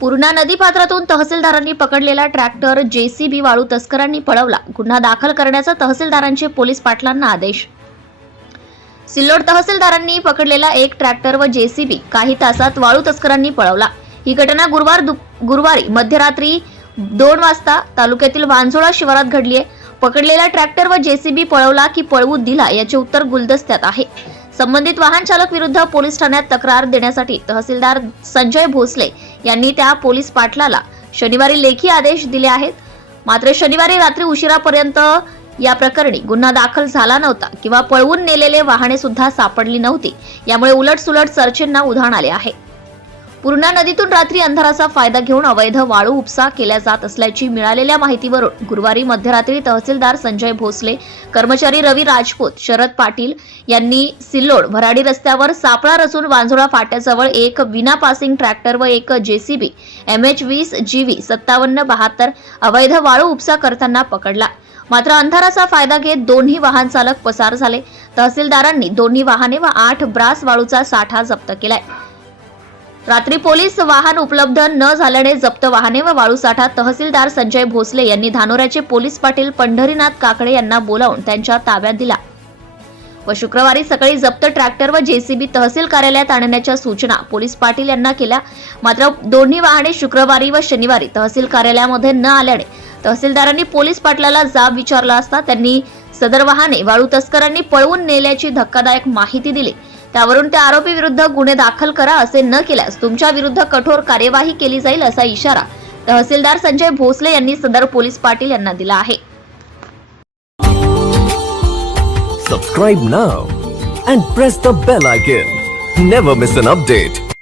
पूर्णा नदी पात्रातून तहसीलदारांनी पकडलेला ट्रॅक्टर जेसीबी वाळू तस्करांनी पळवला. गुन्हा दाखल करण्याचा तहसीलदारांचे पोलीस पाटलांना आदेश. सिल्लोड तहसीलदारांनी पकडलेला एक ट्रॅक्टर व जेसीबी काही तासात वाळू तस्करांनी पळवला. ही घटना गुरुवार गुरुवारी मध्यरात्री दोन वाजता तालुक्यातील वांझोळा शिवारात घडली आहे. पकडलेला ट्रॅक्टर व जेसीबी पळवला की पळवू दिला याचे उत्तर गुलदस्त्यात आहे. संबंधित वाहन चालक विरुद्ध पोलीस ठाण्यात तक्रार देण्यासाठी तहसीलदार संजय भोसले यांनी त्या पोलीस पाटलाला शनिवारी लेखी आदेश दिले आहेत. मात्र शनिवारी रात्री उशिरापर्यंत या प्रकरणी गुन्हा दाखल झाला नव्हता किंवा पळवून नेलेले वाहने सुद्धा सापडली नव्हती. यामुळे उलटसुलट चर्चेंना उधाण आले आहे. पूर्णा नदीतून रात्री अंधाराचा फायदा घेऊन अवैध वाळू उपसा केल्या जात असल्याची मिळालेल्या माहितीवरून गुरुवारी मध्यरात्री तहसीलदार संजय भोसले कर्मचारी रवी राजपूत शरद पाटील यांनी सिल्लोड भराडी रस्त्यावर सापळा रचून वांझोळा फाट्याजवळ एक विना पासिंग ट्रॅक्टर व एक जेसीबी एम एच वीस जीव्ही सत्तावन्न बहात्तर अवैध वाळू उपसा करताना पकडला. मात्र अंधाराचा फायदा घेत दोन्ही वाहन चालक पसार झाले. तहसीलदारांनी दोन्ही वाहने व आठ ब्रास वाळूचा साठा जप्त केलाय. रात्री पोलीस वाहन उपलब्ध न झाल्याने जप्त वाहने व वाळू साठा तहसीलदार संजय भोसले यांनी धानोऱ्याचे पोलीस पाटील पंढरीनाथ काकडे यांना बोलावून त्यांच्या ताब्यात दिला. व शुक्रवारी सकाळी जप्त ट्रॅक्टर व जेसीबी तहसील कार्यालयात आणण्याच्या सूचना पोलीस पाटील यांना केल्या. मात्र दोन्ही वाहने शुक्रवारी व शनिवारी तहसील कार्यालयामध्ये न आल्याने तहसीलदारांनी पोलीस पाटलाला जाब विचारला असता त्यांनी सदर वाहने वाळू तस्करांनी पळवून नेल्याची धक्कादायक माहिती दिली. त्यावरून त्या आरोपी विरुद्ध गुन्हे दाखल करा असे न केल्यास तुमच्या विरुद्ध कठोर कार्यवाही केली जाईल असा इशारा तहसीलदार संजय भोसले यांनी सदर पोलीस पाटील यांना दिला आहे. Subscribe now and press the bell icon never miss an update